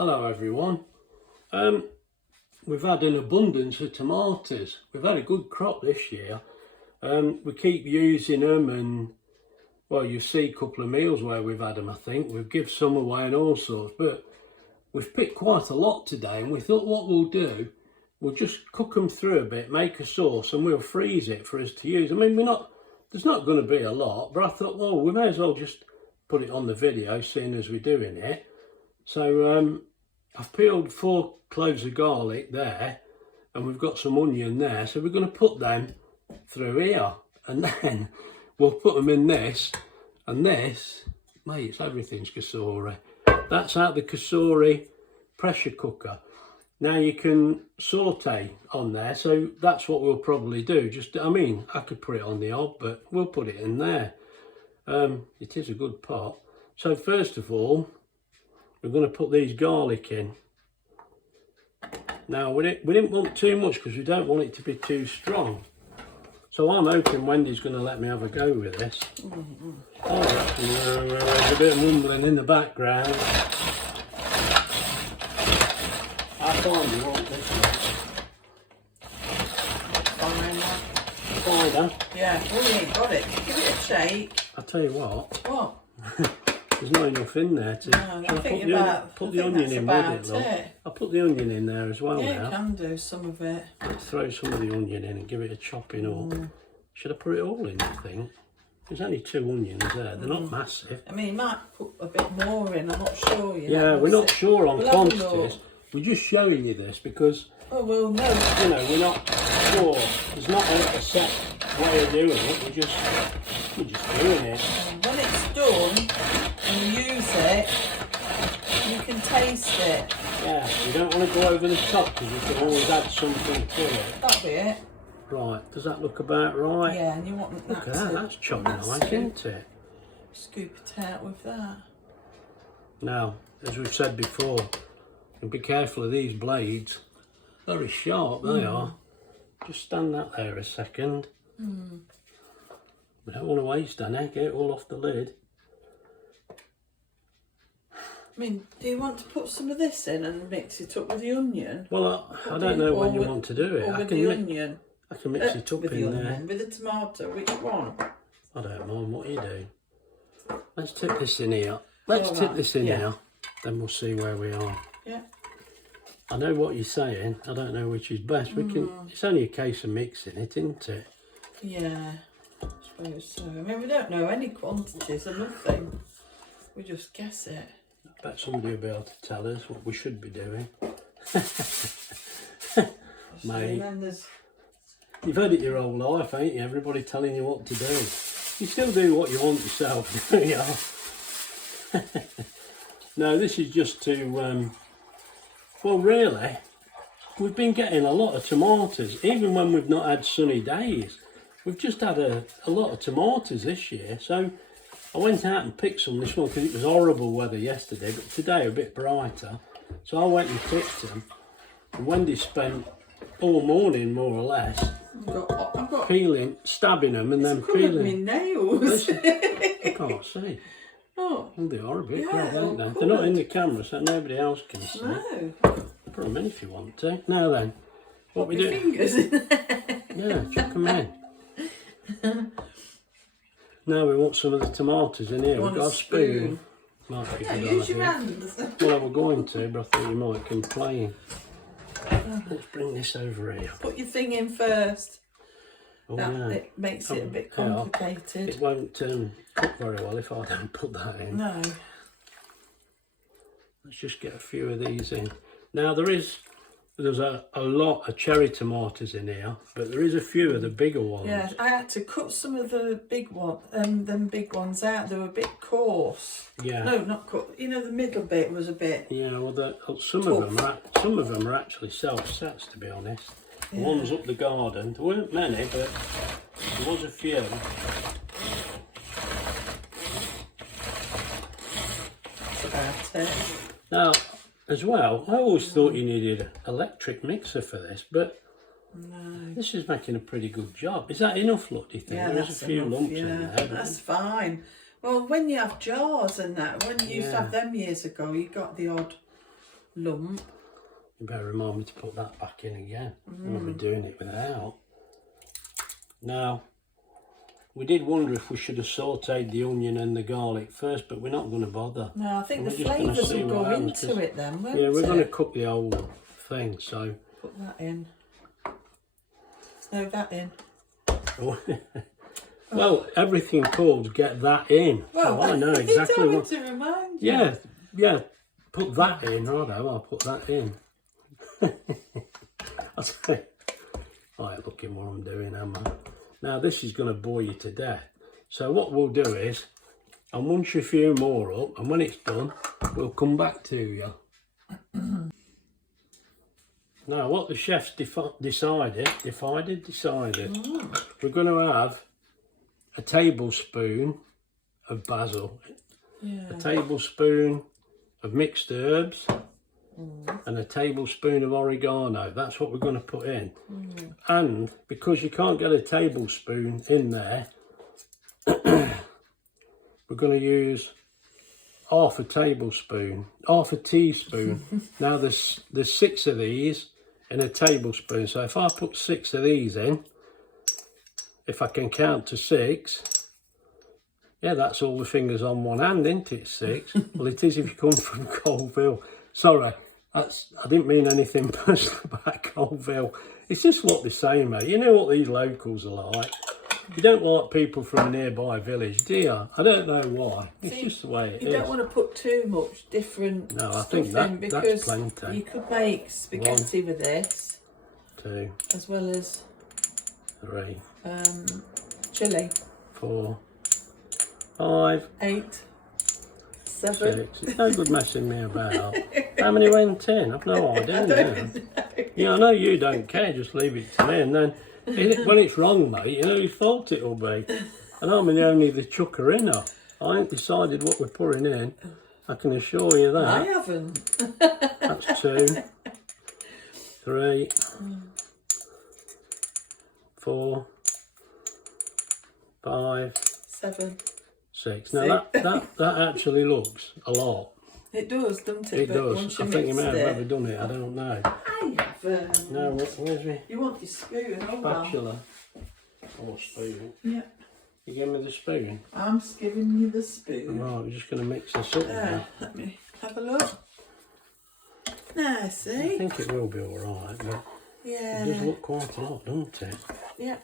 Hello everyone. We've had an abundance of tomatoes. We've had a good crop this year. We keep using them, and well, you see a couple of meals where we've had them. I think we've given some away and all sorts, but we've picked quite a lot today, and we thought what we'll do, we'll just cook them through a bit, make a sauce, and we'll freeze it for us to use. I mean, there's not going to be a lot, but I thought, well, we may as well just put it on the video, seeing as we're doing it. So I've peeled 4 cloves of garlic there, and we've got some onion there, so we're going to put them through here, and then we'll put them in this, and this, mate, it's everything's Cosori. That's out the Cosori pressure cooker. Now you can saute on there, so that's what we'll probably do. I mean, I could put it on the hob, but we'll put it in there. It is a good pot. So first of all, we're going to put these garlic in. Now we didn't want too much because we don't want it to be too strong. So I'm hoping Wendy's going to let me have a go with this. Oh, there's a bit of mumbling in the background. I find you want this one. Finer. Yeah, well, you ain't got it. Give it a shake. I'll tell you what. What? There's not enough in there to. No, I put the onion in with it, look. I'll put the onion in there as well now. Yeah, you can do some of it. Let's throw some of the onion in and give it a chopping up. Should I put it all in, I think? There's only 2 onions there, they're not massive. I mean, you might put a bit more in, I'm not sure. Yeah, we're not sure on quantities. We're just showing you this because, oh, well, no. You know, we're not sure. There's not a set way of doing it, we're just doing it. When it's done and you use it, you can taste it. Yeah, you don't want to go over the top because you can always add something to it. That'll be it. Right, does that look about right? Yeah, and you want that. Look at that, that's chopped nice, isn't it? Scoop it out with that. Now, as we've said before, and be careful of these blades. Very sharp they are. Just stand that there a second. We don't want to waste any, get it all off the lid. I mean, do you want to put some of this in and mix it up with the onion? Well, I don't know when you want to do it. Or with the onion? I can mix it up in there. With the tomato, which one? I don't mind what you do. Let's tip this in here. Let's tip this in here, then we'll see where we are. Yeah. I know what you're saying. I don't know which is best. We can. It's only a case of mixing it, isn't it? Yeah, I suppose so. I mean, we don't know any quantities or nothing. We just guess it. I bet somebody will be able to tell us what we should be doing. Mate, you've had it your whole life, ain't you? Everybody telling you what to do. You still do what you want yourself, don't you? No, this is just to, well, really, we've been getting a lot of tomatoes, even when we've not had sunny days. We've just had a lot of tomatoes this year, so I went out and picked some this morning because it was horrible weather yesterday, but today a bit brighter. So I went and picked them, and Wendy spent all morning, more or less, I've got peeling, stabbing them, and then peeling. My nails. I can't see. Oh, Well, they are a bit yeah, crap, aren't they? They're not in the camera, so nobody else can see. no. Put them in if you want to. Now then, what we do? Fingers in there. Yeah, chuck them in. Now we want some of the tomatoes in here. We've got a spoon. Might be Yeah, a good use your idea. hands. Well, we're going to, but I thought you might complain. Let's bring this over here. Put your thing in first. Oh, That yeah. it makes it a bit Yeah. complicated. It won't cook very well if I don't put that in. No. Let's just get a few of these in. Now there's a lot of cherry tomatoes in here, but there is a few of the bigger ones. Yeah, I had to cut some of the big them big ones out. They were a bit coarse. Yeah. No, not coarse. You know, the middle bit was a bit. Yeah, well, some of them are actually self-sets, to be honest. The Yeah. ones up the garden, there weren't many, but there was a few. That's about it. Now, as well, I always thought you needed an electric mixer for this, but No. this is making a pretty good job. Is that enough, look, do you think? Yeah, There's that's a few enough, lumps yeah, in there. that's fine. Well, when you have jars and that, when you used to have them years ago, you got the odd lump. You better remind me to put that back in again. I'll be doing it without. Now, we did wonder if we should have sautéed the onion and the garlic first, but we're not going to bother. No, I think We're the just gonna flavours see will what go happens, into it then, won't Yeah, we're it? going to cook the whole thing, so... Put that in. No, that in. Well, everything called get that in. Well, so I know you exactly told me what... to remind you. Yeah, yeah, put that in, righto, I'll put that in. I'll say, right, looking what I'm doing, am I? Now, this is going to bore you to death. So what we'll do is, I'll munch a few more up, and when it's done, we'll come back to you. Now, what the chefs decided, we're going to have a tablespoon of basil, a tablespoon of mixed herbs, and a tablespoon of oregano. That's what we're going to put in. And because you can't get a tablespoon in there, we're going to use half a teaspoon. Now there's 6 of these in a tablespoon, so if I put 6 of these in, if I can count to 6, yeah, that's all the fingers on one hand, isn't it? 6. Well, it is if you come from Colville. Sorry, I didn't mean anything personal about Colville. It's just what they say, mate. You know what these locals are like. You don't like people from a nearby village, do you? I don't know why. It's just the way it is. You don't want to put too much different stuff in, that's plenty. you could make spaghetti with this. 2, as well as 3, chili. 4, 5, 8, 7. 6. It's no good messing me about. How many went in? I've no idea. I don't know. Yeah, I know you don't care. Just leave it to me, and then when it's wrong, mate, you know whose fault it'll be. And I'm only the chucker inner. I ain't decided what we're putting in. I can assure you that. I haven't. That's 2, 3, 4, 5, 7. 6. Now that actually looks a lot. It does, doesn't it? It does. I think you may have never done it. I don't know. I haven't. No, where's me You want your spoon? Oh, well. spatula or spoon? Yeah. You give me the spoon. I'm just giving you the spoon. Right, we're just going to mix this up now. Let me have a look. There, I see? think it will be all right, but Yeah. it does look quite a lot, doesn't it? Yeah.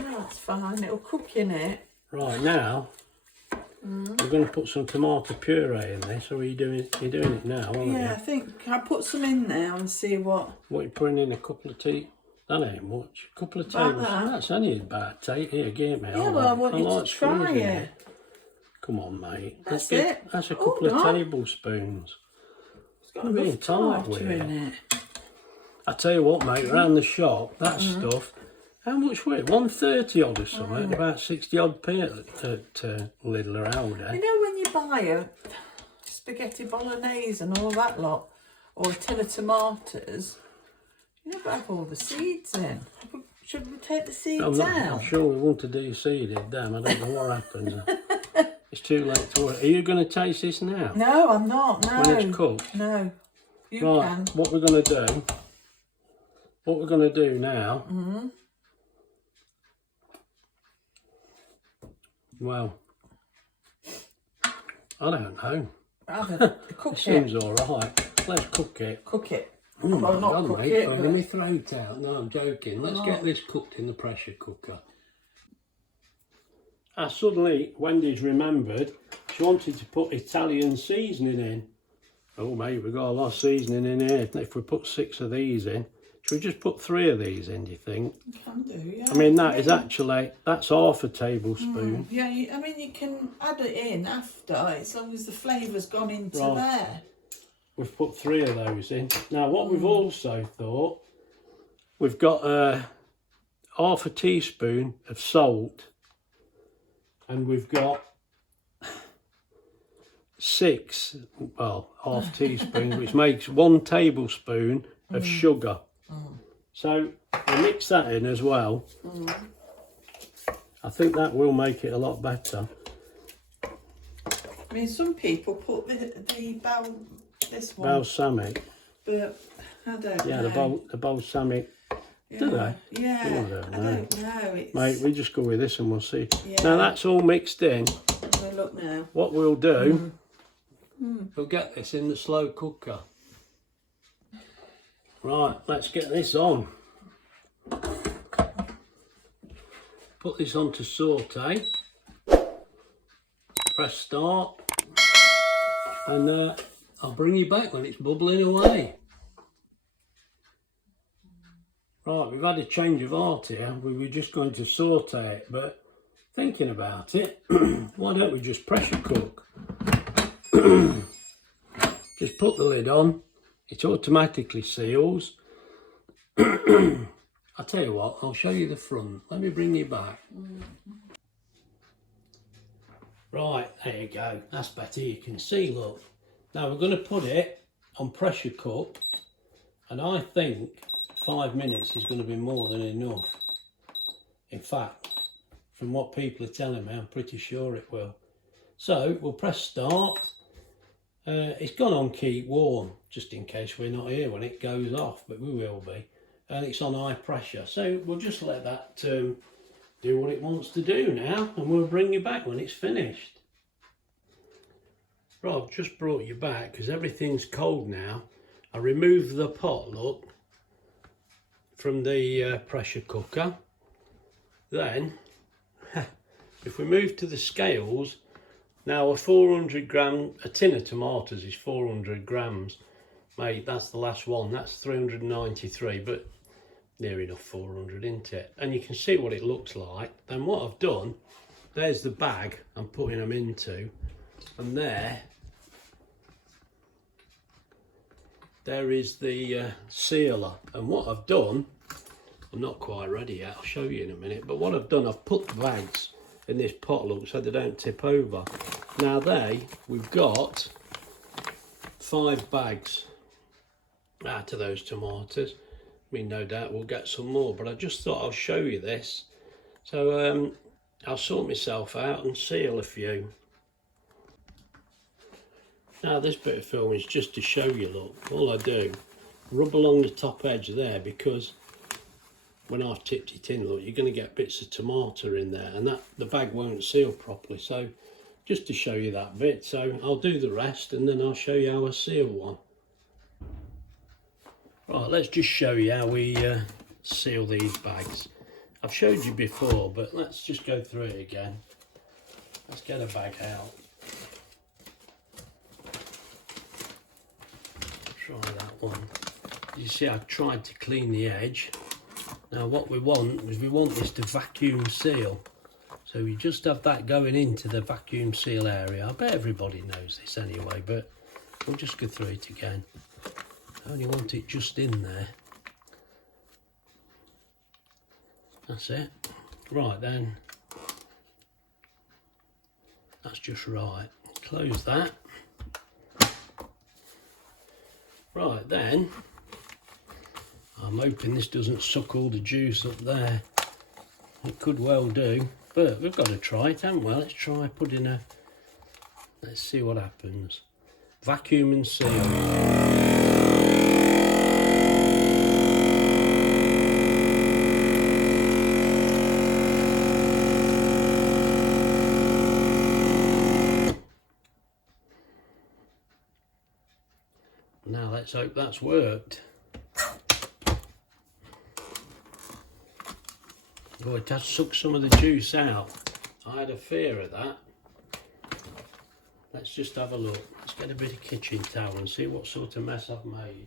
No, it's fine. It'll cook in it. Right, now we're going to put some tomato puree in this. Or are you doing it now, aren't you? Yeah, I think I'll put some in now and see what. What you're putting in, a couple of that ain't much. A couple of About tablespoons. that? That's only about 8. Here, give me. Yeah, well, I want you to try squeezing it. Come on, mate. That's That's it. a Oh, couple of no. tablespoons. It's got I'm being enough tight tomato with in it. I tell you what, mate, around the shop, that stuff, how much were it? 130 odd or something, about 60 odd p at Lidl or Aldi. You know when you buy a spaghetti bolognese and all that lot, or a tin of tomatoes, you never have all the seeds in. Should we take the seeds I'm out? sure we want to de-seed it, damn, I don't know what happens. It's too late to work. Are you going to taste this now? No, I'm not. No. When it's cooked? No. You Right, can. what we're going to do now, well, I don't know. Cook It it. seems all right. Let's cook it. Cook it. Oh my Well, not God, cook mate, it, throwing but- my throat out. No, I'm joking. Let's get this cooked in the pressure cooker. Suddenly, Wendy's remembered she wanted to put Italian seasoning in. Oh, mate, we've got a lot of seasoning in here. If we put 6 of these in, should we just put 3 of these in, do you think? You can do, yeah. I mean, that's half a tablespoon. Yeah, I mean, you can add it in after, as long as the flavour's gone into Right. there. We've put 3 of those in. Now, what we've also thought, we've got half a teaspoon of salt, and we've got 6, well, half teaspoons, which makes 1 tablespoon of sugar. So we mix that in as well. I think that will make it a lot better. I mean, some people put this one, balsamic. but I don't Yeah, know. the balsamic. Do they? Yeah, Oh, I don't know. It's... Mate, we just go with this and we'll see. Yeah. Now that's all mixed in. Well, look now. What we'll do, we'll get this in the slow cooker. Right, let's get this on. Put this on to saute. Press start. And I'll bring you back when it's bubbling away. Right, we've had a change of heart here. We were just going to saute it, but thinking about it, why don't we just pressure cook? Just put the lid on, it automatically seals. I'll tell you what, I'll show you the front. Let me bring you back. Right, there you go, that's better, you can see, look. Now we're going to put it on pressure cook, and I think 5 minutes is going to be more than enough. In fact, from what people are telling me, I'm pretty sure it will. So we'll press start. It's gone on keep warm, just in case we're not here when it goes off, but we will be. And it's on high pressure, so we'll just let that do what it wants to do now, and we'll bring you back when it's finished. Right, I've just brought you back because everything's cold now. I removed the pot, look, from the pressure cooker. Then, if we move to the scales, now a 400 gram, a tin of tomatoes is 400 grams. Mate, that's the last one, that's 393, but near enough 400, isn't it? And you can see what it looks like. Then what I've done, there's the bag I'm putting them into, and there is the sealer. And what I've done, I'm not quite ready yet, I'll show you in a minute, but what I've done, I've put the bags in this pot, look, so they don't tip over. Now we've got 5 bags out of those tomatoes. I mean, no doubt we'll get some more, but I just thought I'll show you this. So I'll sort myself out and seal a few. Now this bit of film is just to show you, look, all I do, rub along the top edge there, because when I've tipped it in, look, you're going to get bits of tomato in there, and the bag won't seal properly. So just to show you that bit, so I'll do the rest and then I'll show you how I seal one. Right, let's just show you how we seal these bags. I've showed you before, but let's just go through it again. Let's get a bag out. Try that one. You see, I've tried to clean the edge. Now what we want is we want this to vacuum seal. So we just have that going into the vacuum seal area. I bet everybody knows this anyway, but we'll just go through it again. I only want it just in there. That's it. Right then. That's just right. Close that. Right then. I'm hoping this doesn't suck all the juice up there. It could well do, but we've got to try it, haven't we? Let's try putting a... Let's see what happens. Vacuum and seal. Now let's hope that's worked. Oh, it has sucked some of the juice out. I had a fear of that. Let's just have a look. Let's get a bit of kitchen towel and see what sort of mess I've made.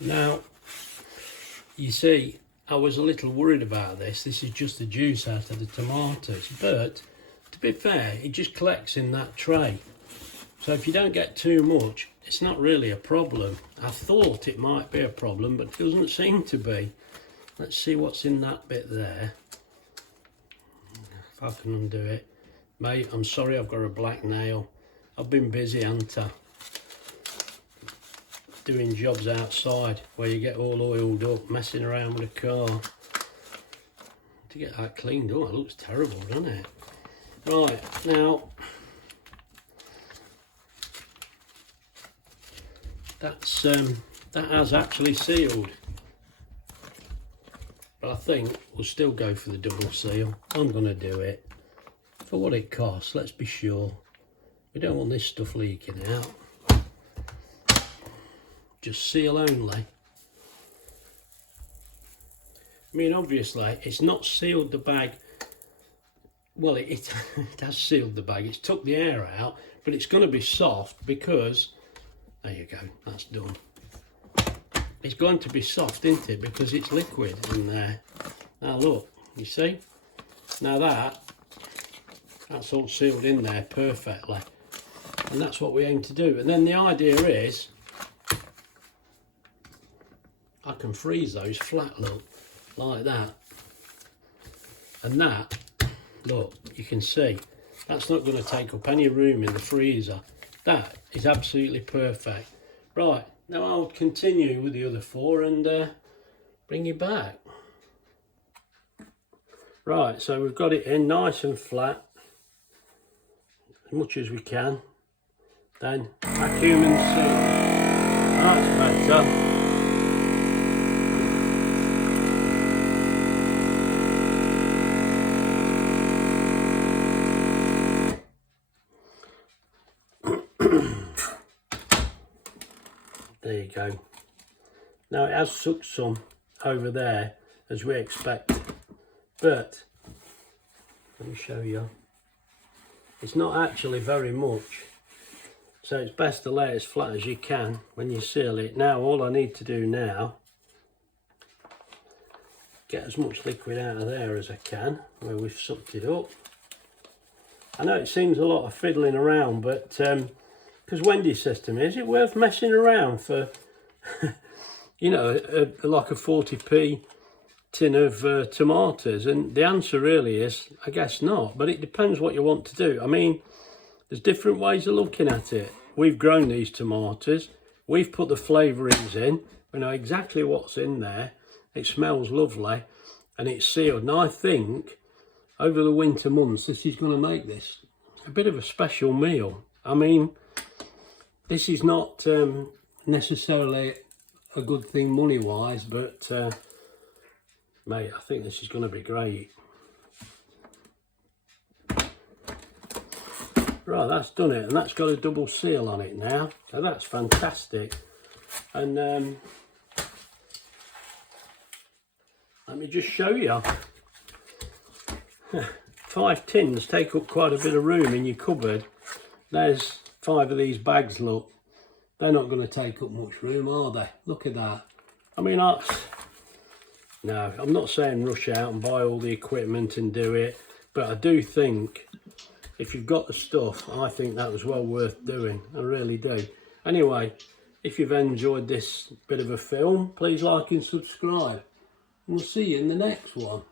Now, you see, I was a little worried about this. This is just the juice out of the tomatoes, but to be fair, it just collects in that tray. So if you don't get too much, it's not really a problem. I thought it might be a problem, but it doesn't seem to be. Let's see what's in that bit there. If I can undo it. Mate, I'm sorry I've got a black nail. I've been busy, haven't I? doing jobs outside where you get all oiled up, messing around with a car. To get that cleaned up, it looks terrible, doesn't it? Right, now that's that has actually sealed, but I think we'll still go for the double seal. I'm going to do it for what it costs. Let's be sure. We don't want this stuff leaking out. Just seal only. I mean, obviously it's not sealed the bag. Well, it has sealed the bag. It's took the air out, but it's going to be soft because, there you go, that's done. It's going to be soft, isn't it? Because it's liquid in there. Now look, you see? Now that's all sealed in there perfectly. And that's what we aim to do. And then the idea is, I can freeze those flat, look, like that. And that, look, you can see, that's not going to take up any room in the freezer. That is absolutely perfect. Right, now I'll continue with the other 4 and bring you back. Right, so we've got it in nice and flat, as much as we can. Then vacuum and seal. That's better. There you go. Now it has sucked some over there as we expected, but let me show you. It's not actually very much, so it's best to lay it as flat as you can when you seal it. Now all I need to do now, get as much liquid out of there as I can where we've sucked it up. I know it seems a lot of fiddling around, but because Wendy says to me, is it worth messing around for, you know, like a 40p tin of tomatoes? And the answer really is, I guess not, but it depends what you want to do. I mean, there's different ways of looking at it. We've grown these tomatoes, we've put the flavourings in, we know exactly what's in there, it smells lovely, and it's sealed. And I think over the winter months, this is going to make this a bit of a special meal. I mean, this is not necessarily a good thing money-wise, but mate, I think this is going to be great. Right, that's done it, and that's got a double seal on it now, so that's fantastic. And let me just show you. 5 tins take up quite a bit of room in your cupboard. There's 5 of these bags, look. They're not going to take up much room, are they? Look at that. I mean, no, I'm not saying rush out and buy all the equipment and do it, but I do think if you've got the stuff, I think that was well worth doing. I really do. Anyway, if you've enjoyed this bit of a film, please like and subscribe. We'll see you in the next one.